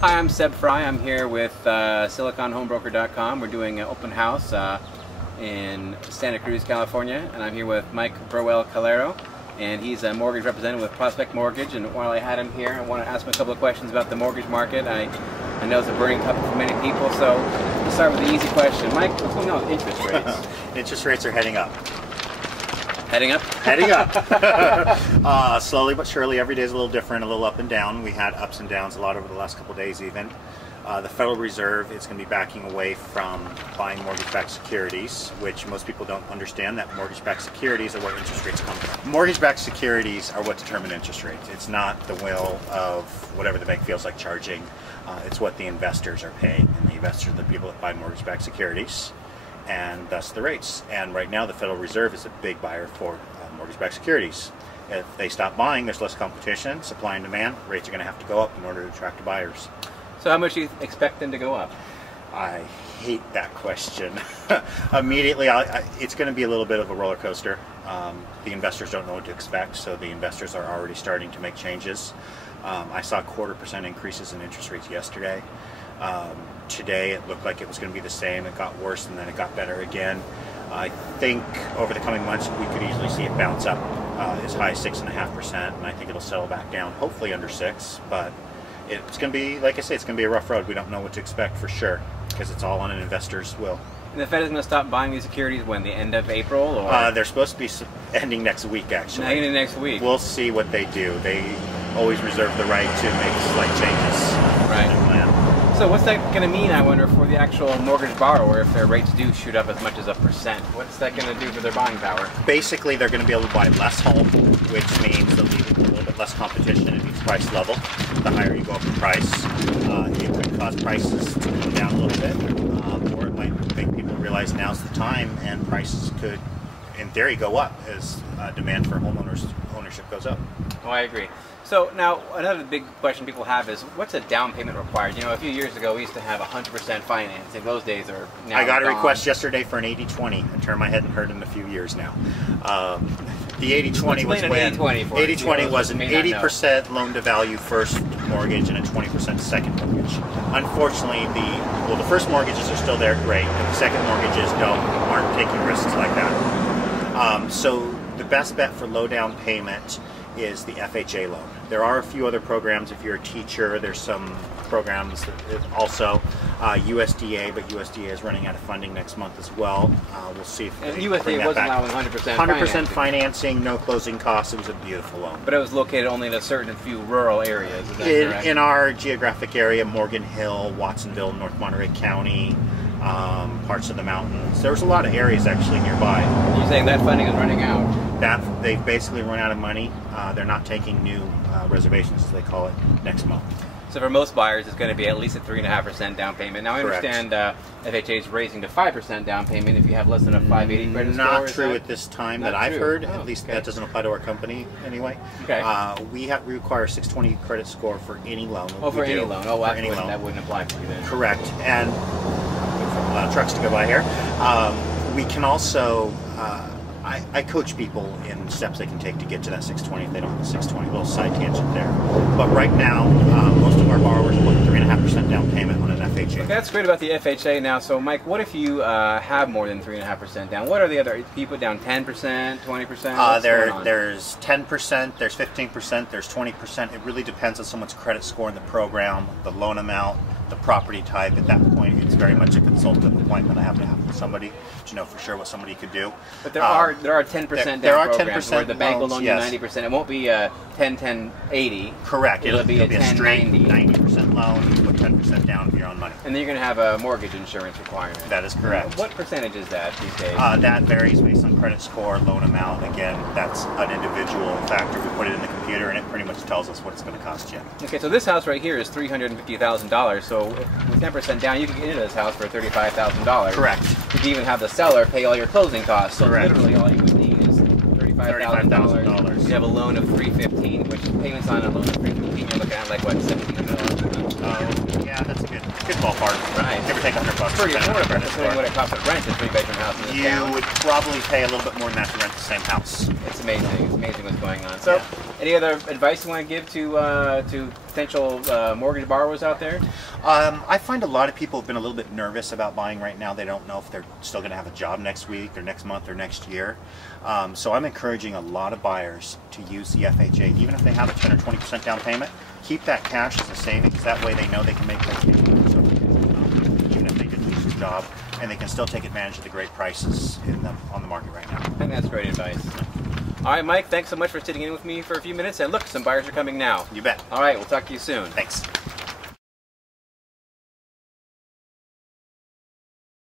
Hi, I'm Seb Frey. I'm here with SiliconHomebroker.com. We're doing an open house in Santa Cruz, California, and I'm here with Mike Burwell-Callero, and he's a mortgage representative with Prospect Mortgage. And while I had him here, I want to ask him a couple of questions about the mortgage market. I know it's a burning topic for many people, so let's start with the easy question. Mike, what's going on with interest rates? Interest rates are heading up. Heading up? Heading up. Slowly but surely. Every day is a little different, a little up and down. We had ups and downs a lot over the last couple of days even. The Federal Reserve is going to be backing away from buying mortgage-backed securities, which most people don't understand that mortgage-backed securities are where interest rates come from. Mortgage-backed securities are what determine interest rates. It's not the will of whatever the bank feels like charging. It's what the investors are paying, and the investors are the people that buy mortgage-backed securities, and thus the rates. And right now the Federal Reserve is a big buyer for mortgage-backed securities. If they stop buying, there's less competition, supply and demand, rates are going to have to go up in order to attract buyers. So how much do you expect them to go up? I hate that question. Immediately, it's going to be a little bit of a roller coaster. The investors don't know what to expect, so the investors are already starting to make changes. I saw 0.25% increases in interest rates yesterday. Today it looked like it was going to be the same. It got worse and then it got better again. I think over the coming months we could easily see it bounce up as high as 6.5%, and I think it'll settle back down, hopefully under 6%. But it's going to be, like I say, it's going to be a rough road. We don't know what to expect for sure because it's all on an investor's will. And the Fed is going to stop buying these securities when, the end of April? Or? They're supposed to be ending next week, actually. Ending next week. We'll see what they do. They always reserve the right to make slight changes. Right. So what's that going to mean, I wonder, for the actual mortgage borrower if their rates do shoot up as much as 1%? What's that going to do for their buying power? Basically, they're going to be able to buy less home, which means there'll be a little bit less competition at each price level. The higher you go up in price, it could cause prices to come down a little bit, or it might make people realize now's the time, and prices could, in theory, go up as demand for homeowners ownership goes up. Oh, I agree. So now another big question people have is, what's a down payment required? You know, a few years ago we used to have 100% financing. Those days are now I got gone. a request yesterday for an 80-20, a term I hadn't heard in a few years now. The 80-20 was when 80-20 was an 80% loan to value first mortgage and a 20% second mortgage. Unfortunately, the first mortgages are still there, great, and the second mortgages aren't taking risks like that. So the best bet for low down payment is the FHA loan. There are a few other programs. If you're a teacher, there's some programs that also USDA, but USDA is running out of funding next month as well. We'll see if and USDA wasn't allowing 100% financing, no closing costs. It was a beautiful loan. But it was located only in a certain few rural areas. Is that correct? In our geographic area, Morgan Hill, Watsonville, North Monterey County, parts of the mountains. There's a lot of areas actually nearby. You're saying that funding is running out? They've basically run out of money. They're not taking new reservations, as they call it, next month. So for most buyers, it's going to be at least a 3.5% down payment. Now I understand FHA is raising to 5% down payment if you have less than a 580 credit score. Not true at this time that I've heard. At least that doesn't apply to our company anyway. Okay. We require a 620 credit score for any loan. Oh, for any loan. Oh, any loan. That wouldn't apply for you then. Correct. And trucks to go by here. We can also. I coach people in steps they can take to get to that 620 if they don't have a 620. A little side tangent there. But right now, most of our borrowers are looking at 3.5% down payment on an FHA. Okay, that's great about the FHA now. So, Mike, what if you have more than 3.5% down? What are the other? People down 10%, 20%? There's 10%, there's 15%, there's 20%. It really depends on someone's credit score in the program, the loan amount, the property type. At that point, it's very much a consultative appointment I have to have with somebody to know for sure what somebody could do. But there are 10% down programs where the bank will loan you 90%. It won't be a 10-10-80. Correct. It'll be a straight 10-90. 90% loan. You put 10% down of your own money. And then you're going to have a mortgage insurance requirement. That is correct. What percentage is that these days? That varies based on credit score, loan amount. Again, that's an individual factor. We put it in the computer and it pretty much tells us what it's going to cost you. Okay, so this house right here is $350,000. So with 10% down, you can get into this house for $35,000. Correct. You can even have the seller pay all your closing costs. So correct. Literally all you would need is $35,000. You have a loan of $315,000, which payments on a loan of $315,000, you're looking at like what, $1,700? Yeah, that's good. good ballpark. Right. Give or take $100. Pretty depending on affordable the considering what it costs to rent a 3-bedroom house in this You town. would probably pay a little bit more than that to rent the same house. It's amazing. It's amazing what's going on. So, Yeah. any other advice you want to give to potential mortgage borrowers out there? I find a lot of people have been a little bit nervous about buying right now. They don't know if they're still going to have a job next week or next month or next year. So I'm encouraging a lot of buyers to use the FHA, even if they have a 10 or 20% down payment. Keep that cash as a savings. That way they know they can make their payments even if they did lose their job, and they can still take advantage of the great prices on the market right now. I think that's great advice. All right, Mike, thanks so much for sitting in with me for a few minutes. And look, some buyers are coming now. You bet. All right, we'll talk to you soon. Thanks.